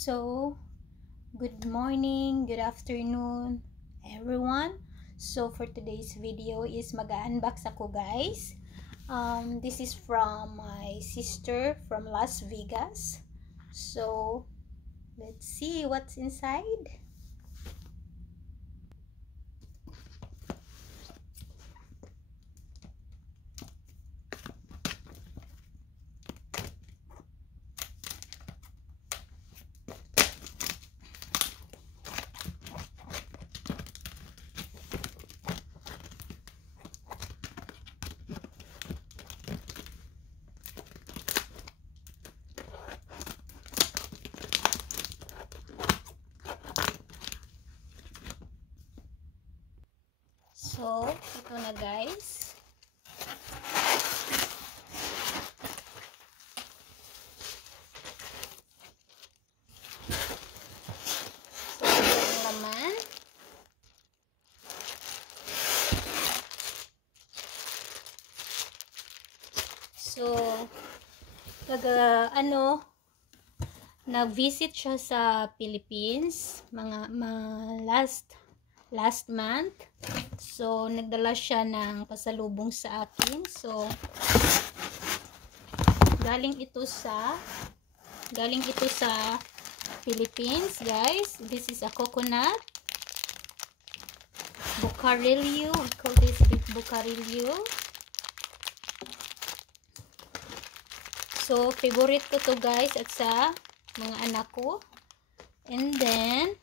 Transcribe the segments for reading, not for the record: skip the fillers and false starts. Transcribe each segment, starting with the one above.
So, good morning, good afternoon, everyone. So, for today's video is mag-unbox ako, guys. This is from my sister from Las Vegas. So, let's see what's inside. So, ito na, guys. So, ito yung laman. So, nag-visit siya sa Philippines last month. So, nagdala siya ng pasalubong sa akin. So, galing ito sa Philippines, guys. This is a coconut bucarillo. I call this bucarillo. So, favorite ko to, guys, at sa mga anak ko. And then,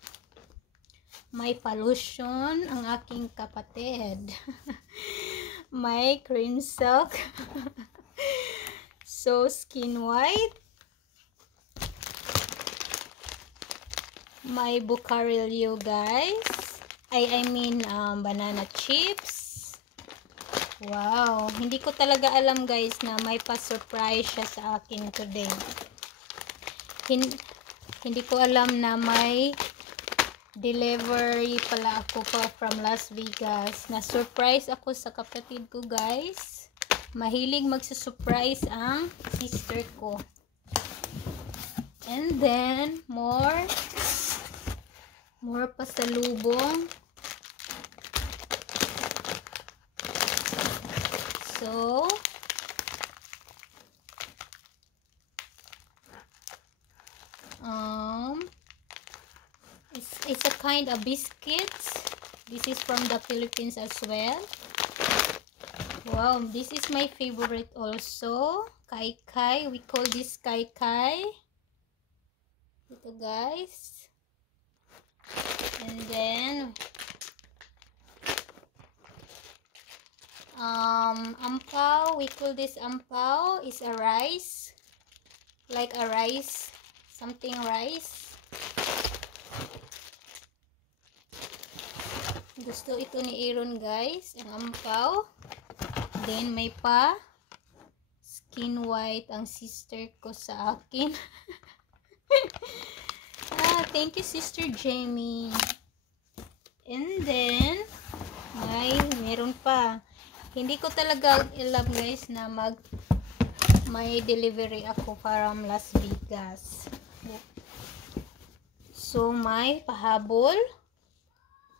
may pollution ang aking kapatid. May cream silk. So, skin white. May bucarillo, guys. I mean, banana chips. Wow. Hindi ko talaga alam, guys, na may pa-surprise siya sa akin today. Hindi ko alam na may delivery pala ako from Las Vegas. Na-surprise ako sa kapatid ko, guys. Mahilig magsusurprise ang sister ko. And then, more pasalubong. So, it's a kind of biscuits. This is from the Philippines as well. Wow, this is my favorite also. Kai Kai. We call this Kai Kai. Ito, guys. And then, ampaw. We call this ampaw. Is a rice. Like a rice. Something rice. Gusto ito ni Aaron, guys. Ang ampaw. Then, may pa skin white ang sister ko sa akin. Thank you, Sister Jamie. And then, meron pa. Hindi ko talaga alam, guys, na may delivery ako from Las Vegas. So, may pahabol.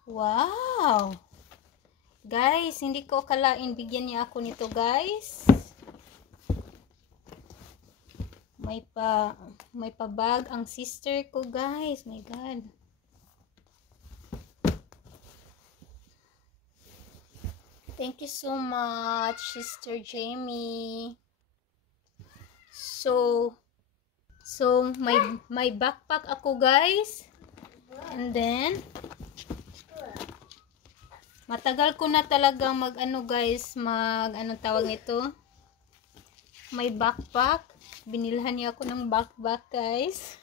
Wow! Guys, hindi ko akalain bigyan niya ako nito, guys. May pa bag ang sister ko, guys. My God. Thank you so much, Sister Jamie. So may backpack ako, guys. And then, matagal ko na talagang guys, tawag nito? May backpack. Binilhan niya ako ng backpack, guys.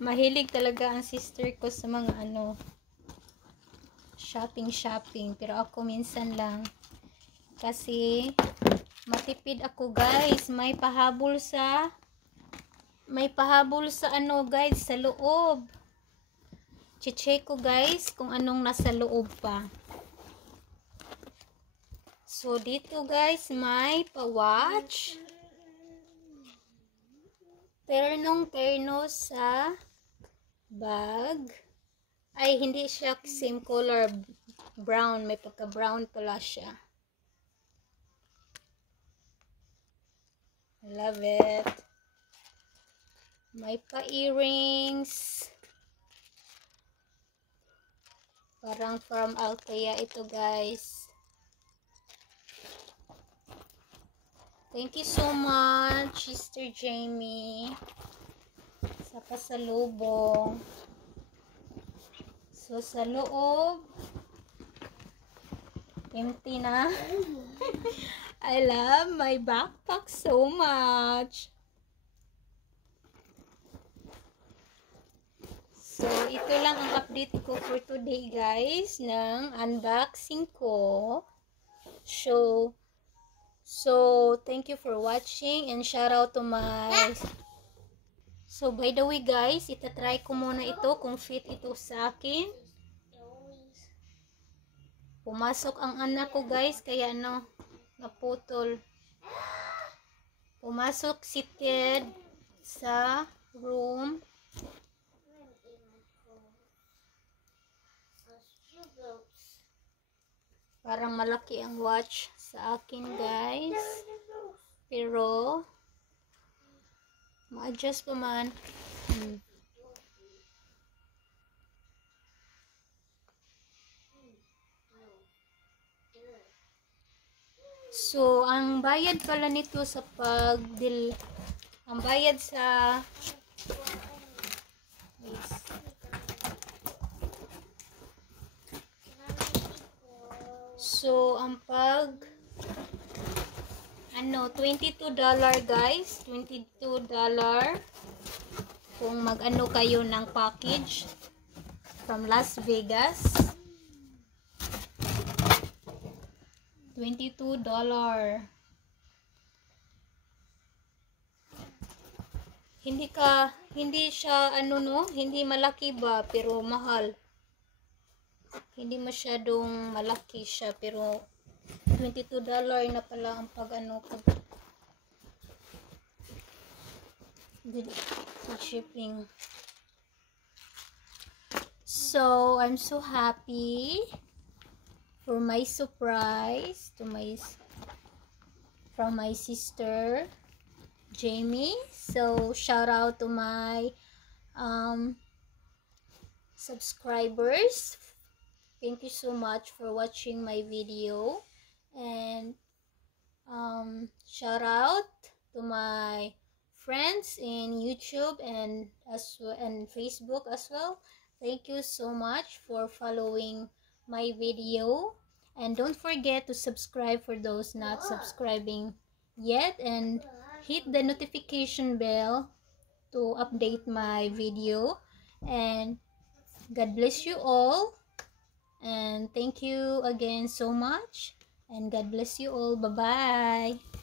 Mahilig talaga ang sister ko sa mga shopping. Pero ako minsan lang. Kasi matipid ako, guys. May pahabol sa guys, sa loob. Check ko, guys, kung anong nasa loob pa. So, dito, guys, may pa-watch. Ternong-terno sa bag. Ay, hindi siya same color. Brown. May pagka-brown pala siya. I love it. May pa-earrings. Parang from Althea ito, guys. Thank you so much, Sister Jamie, sa pasalubong. So, sa loob, empty na. I love my backpack so much. So, ito lang ang update ko for today, guys, ng unboxing ko. So, thank you for watching and shout out to my... So, by the way, guys, itatry ko muna ito kung fit ito sa akin. Pumasok ang anak ko, guys, kaya naputol. Pumasok si Ted sa room. Parang malaki ang watch sa akin, guys. Pero, ma-adjust pa man. So, ang bayad pala nito sa ang bayad sa So, ang $22 guys, $22 kung mag-ano kayo ng package from Las Vegas. $22. Hindi siya hindi malaki ba pero mahal. Hindi masyadong malaki siya pero $22 na pala ang pag shipping. So, I'm so happy for my surprise from my sister Jamie. So, shout out to my subscribers. Thank you so much for watching my video, and shout out to my friends in YouTube and Facebook as well. Thank you so much for following my video, and don't forget to subscribe for those not subscribing yet, and hit the notification bell to update my video. And God bless you all, and thank you again so much, and God bless you all. Bye bye.